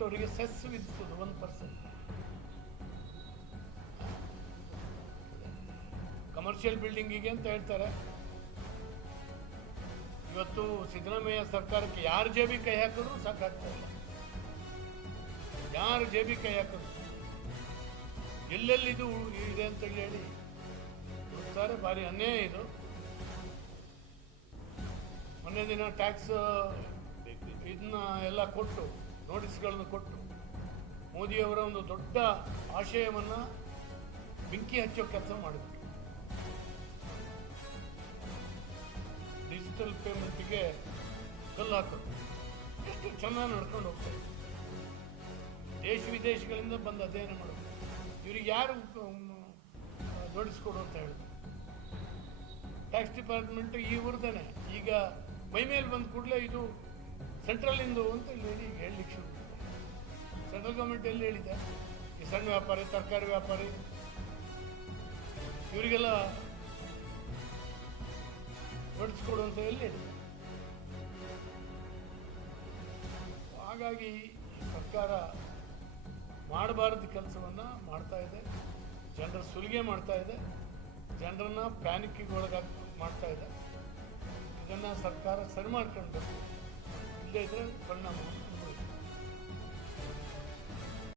ಕೊಟ್ಟವರಿಗೆ cess ವಿಧಿಸೋದು 1%. Commercial ಬಿಲ್ಡಿಂಗಿಗೆ ಅಂತ ಹೇಳ್ತಾರೆ. ಇವತ್ತು ಸಿದ್ದರಾಮಯ್ಯ ಸರ್ಕಾರಕ್ಕೆ ಯಾರು ಜೇಬಿ ಕೈ ಹಾಕಿದ್ರು ಸಾಕಾಗ್ತಾ ಇಲ್ಲ. ಯಾರು ಜೇಬಿ ಕೈ ಹಾಕಿದ್ರು ಎಲ್ಲೆಲ್ಲಿದು ಇದೆ ಅಂತ ಹೇಳಿ ನೋಡ್ತಾರೆ. ಭಾರಿ ಅನ್ಯಾಯ ಇದು. ಮೊನ್ನೆ ದಿನ ಟ್ಯಾಕ್ಸ್ ಇದನ್ನ ಎಲ್ಲ ಕೊಟ್ಟು ನೋಟಿಸ್ಗಳನ್ನು ಕೊಟ್ಟು ಮೋದಿಯವರ ಒಂದು ದೊಡ್ಡ ಆಶಯವನ್ನು ಬೆಂಕಿ ಹಚ್ಚೋ ಕೆಲಸ ಮಾಡಿದ್ರು. ಡಿಜಿಟಲ್ ಪೇಮೆಂಟ್ಗೆ ಕಲ್ಲು ಹಾಕೋದು ಎಷ್ಟು ಚೆನ್ನಾಗಿ ನಡ್ಕೊಂಡು ಹೋಗ್ತಾರೆ. ದೇಶ ವಿದೇಶಗಳಿಂದ ಬಂದು ಅಧ್ಯಯನ ಮಾಡೋದು. ಇವ್ರಿಗೆ ಯಾರು ನೋಟಿಸ್ ಕೊಡು ಅಂತ ಹೇಳಿದ್ರು. ಟ್ಯಾಕ್ಸ್ ಡಿಪಾರ್ಟ್ಮೆಂಟ್ ಇವ್ರದ್ದೇನೆ. ಈಗ ಮೈ ಮೇಲೆ ಬಂದ ಕೂಡಲೇ ಇದು ಸೆಂಟ್ರಲಿಂದು ಅಂತ ಹೇಳಿ ಹೇಳಲಿಕ್ಕೆ ಶುರು. ಸೆಂಟ್ರಲ್ ಗೌರ್ಮೆಂಟ್ ಎಲ್ಲಿ ಹೇಳಿದೆ? ಈ ಸಣ್ಣ ವ್ಯಾಪಾರಿ, ತರಕಾರಿ ವ್ಯಾಪಾರಿ ಇವರಿಗೆಲ್ಲ ನೋಟಿಸ್ ಕೊಡು ಅಂತ ಎಲ್ಲಿ ಹೇಳಿದೆ? ಹಾಗಾಗಿ ಸರ್ಕಾರ ಮಾಡಬಾರದು ಕೆಲಸವನ್ನು ಮಾಡ್ತಾ ಇದೆ. ಜನರ ಸುಲಿಗೆ ಮಾಡ್ತಾ ಇದೆ. ಜನರನ್ನ ಪ್ಯಾನಿಕ್ಕಿಗೆ ಒಳಗಾಗಿ ಮಾಡ್ತಾ ಇದೆ. ಇದನ್ನು ಸರ್ಕಾರ ಸರಿ ಮಾಡ್ಕೊಳ್ಬೇಕು. ಇಲ್ಲದೇ ಇದ್ರೆ ಪರಿಣಾಮ